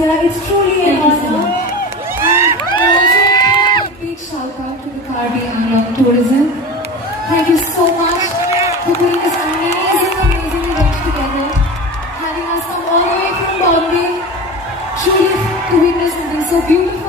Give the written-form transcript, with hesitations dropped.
here. It's truly an honor. And also a big shout out to the Cardi Anglong Tourism. Thank you so much for putting this amazing event together. Having us come all the way from Bombay. Truly to witness something so beautiful.